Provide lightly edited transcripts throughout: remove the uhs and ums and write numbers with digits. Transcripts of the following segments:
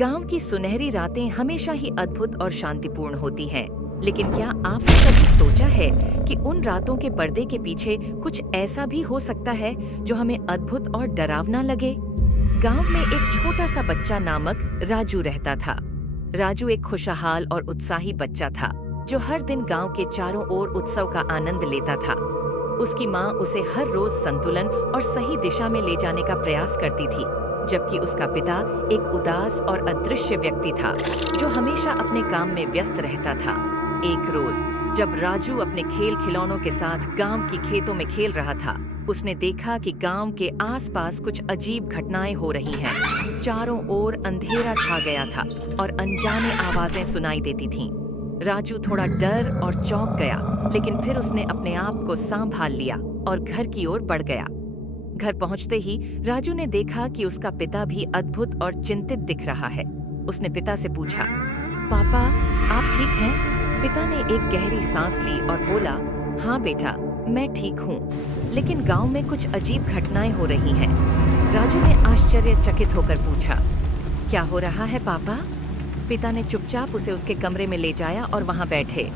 गांव की सुनहरी रातें हमेशा ही अद्भुत और शांतिपूर्ण होती हैं, लेकिन क्या आपने कभी सोचा है कि उन रातों के पर्दे के पीछे कुछ ऐसा भी हो सकता है जो हमें अद्भुत और डरावना लगे? गांव में एक छोटा सा बच्चा नामक राजू रहता था। राजू एक खुशहाल और उत्साही बच्चा था जो हर दिन गांव के चारों ओर उत्सव का आनंद लेता था। उसकी माँ उसे हर रोज संतुलन और सही दिशा में ले जाने का प्रयास करती थी, जबकि उसका पिता एक उदास और अदृश्य व्यक्ति था जो हमेशा अपने काम में व्यस्त रहता था। एक रोज जब राजू अपने खेल खिलौनों के साथ गांव की खेतों में खेल रहा था, उसने देखा कि गांव के आसपास कुछ अजीब घटनाएं हो रही हैं। चारों ओर अंधेरा छा गया था और अनजाने आवाजें सुनाई देती थीं। राजू थोड़ा डर और चौंक गया, लेकिन फिर उसने अपने आप को संभाल लिया और घर की ओर बढ़ गया। घर पहुंचते ही राजू ने देखा कि उसका पिता भी अद्भुत और चिंतित दिख रहा है। उसने पिता से पूछा, पापा, आप ठीक हैं? पिता ने एक गहरी सांस ली और बोला, हाँ बेटा, मैं ठीक हूँ, लेकिन गांव में कुछ अजीब घटनाएं हो रही हैं। राजू ने आश्चर्यचकित होकर पूछा, क्या हो रहा है पापा? पिता ने चुपचाप उसे उसके कमरे में ले जाया और वहां बैठे।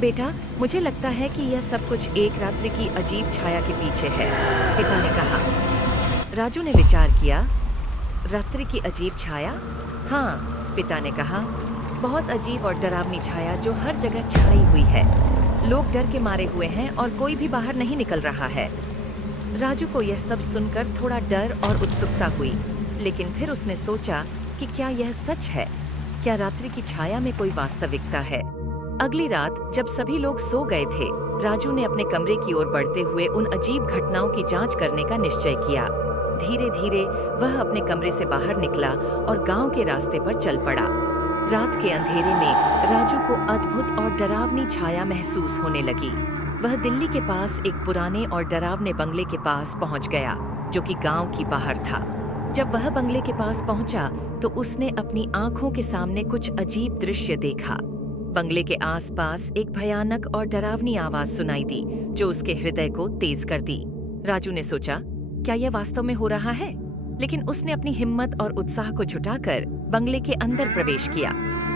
बेटा, मुझे लगता है कि यह सब कुछ एक रात्रि की अजीब छाया के पीछे है, पिता ने कहा। राजू ने विचार किया, रात्रि की अजीब छाया? हाँ, पिता ने कहा, बहुत अजीब और डरावनी छाया जो हर जगह छाई हुई है। लोग डर के मारे हुए हैं और कोई भी बाहर नहीं निकल रहा है। राजू को यह सब सुनकर थोड़ा डर और उत्सुकता हुई, लेकिन फिर उसने सोचा कि क्या यह सच है? क्या रात्रि की छाया में कोई वास्तविकता है? अगली रात जब सभी लोग सो गए थे, राजू ने अपने कमरे की ओर बढ़ते हुए उन अजीब घटनाओं की जांच करने का निश्चय किया। धीरे धीरे वह अपने कमरे से बाहर निकला और गांव के रास्ते पर चल पड़ा। रात के अंधेरे में राजू को अद्भुत और डरावनी छाया महसूस होने लगी। वह दिल्ली के पास एक पुराने और डरावने बंगले के पास पहुंच गया, जो कि गांव की बाहर था। जब वह बंगले के पास पहुंचा तो उसने अपनी आंखों के सामने कुछ अजीब दृश्य देखा। बंगले के आसपास एक भयानक और डरावनी आवाज सुनाई दी जो उसके हृदय को तेज कर दी। राजू ने सोचा, क्या यह वास्तव में हो रहा है? लेकिन उसने अपनी हिम्मत और उत्साह को जुटाकर बंगले के अंदर प्रवेश किया।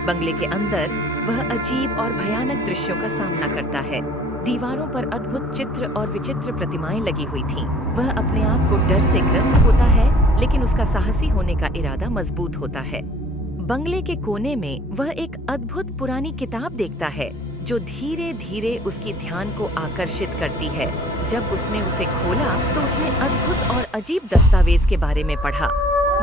बंगले के अंदर वह अजीब और भयानक दृश्यों का सामना करता है। दीवारों पर अद्भुत चित्र और विचित्र प्रतिमाएं लगी हुई थीं। वह अपने आप को डर से ग्रस्त होता है, लेकिन उसका साहसी होने का इरादा मजबूत होता है। बंगले के कोने में वह एक अद्भुत पुरानी किताब देखता है जो धीरे धीरे उसकी ध्यान को आकर्षित करती है। जब उसने उसे खोला तो उसने अद्भुत और अजीब दस्तावेज के बारे में पढ़ा।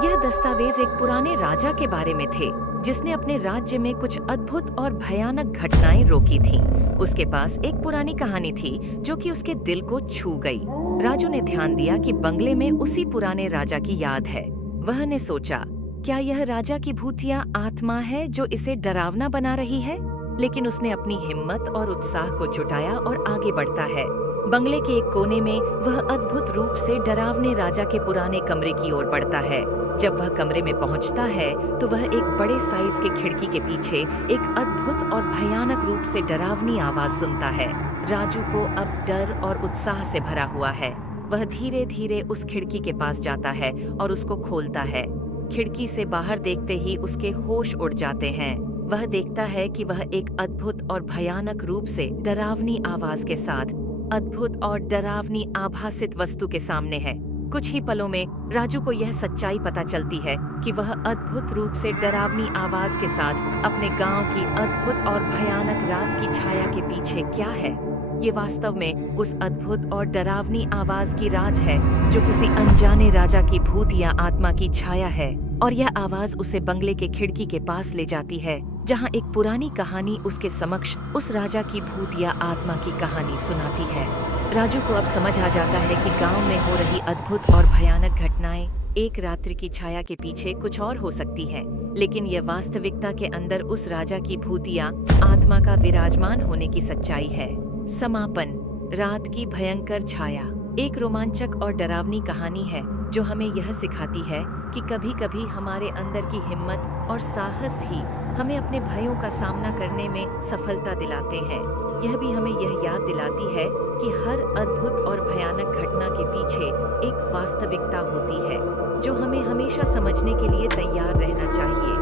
यह दस्तावेज एक पुराने राजा के बारे में थे जिसने अपने राज्य में कुछ अद्भुत और भयानक घटनाएं रोकी थीं। उसके पास एक पुरानी कहानी थी जो कि उसके दिल को छू गई। राजू ने ध्यान दिया कि बंगले में उसी पुराने राजा की याद है। वह ने सोचा, क्या यह राजा की भूतिया आत्मा है जो इसे डरावना बना रही है? लेकिन उसने अपनी हिम्मत और उत्साह को जुटाया और आगे बढ़ता है। बंगले के एक कोने में वह अद्भुत रूप से डरावने राजा के पुराने कमरे की ओर बढ़ता है। जब वह कमरे में पहुंचता है तो वह एक बड़े साइज के खिड़की के पीछे एक अद्भुत और भयानक रूप से डरावनी आवाज सुनता है। राजू को अब डर और उत्साह से भरा हुआ है। वह धीरे धीरे उस खिड़की के पास जाता है और उसको खोलता है। खिड़की से बाहर देखते ही उसके होश उड़ जाते हैं। वह देखता है कि वह एक अद्भुत और भयानक रूप से डरावनी आवाज के साथ अद्भुत और डरावनी आभासित वस्तु के सामने है। कुछ ही पलों में राजू को यह सच्चाई पता चलती है कि वह अद्भुत रूप से डरावनी आवाज के साथ अपने गांव की अद्भुत और भयानक रात की छाया के पीछे क्या है। ये वास्तव में उस अद्भुत और डरावनी आवाज की राज है जो किसी अनजाने राजा की भूत या आत्मा की छाया है, और यह आवाज उसे बंगले के खिड़की के पास ले जाती है जहां एक पुरानी कहानी उसके समक्ष उस राजा की भूत या आत्मा की कहानी सुनाती है। राजू को अब समझ आ जाता है कि गांव में हो रही अद्भुत और भयानक घटनाएं एक रात्रि की छाया के पीछे कुछ और हो सकती है, लेकिन यह वास्तविकता के अंदर उस राजा की भूत या आत्मा का विराजमान होने की सच्चाई है। समापन। रात की भयंकर छाया एक रोमांचक और डरावनी कहानी है जो हमें यह सिखाती है कि कभी-कभी हमारे अंदर की हिम्मत और साहस ही हमें अपने भयों का सामना करने में सफलता दिलाते हैं। यह भी हमें यह याद दिलाती है कि हर अद्भुत और भयानक घटना के पीछे एक वास्तविकता होती है जो हमें हमेशा समझने के लिए तैयार रहना चाहिए।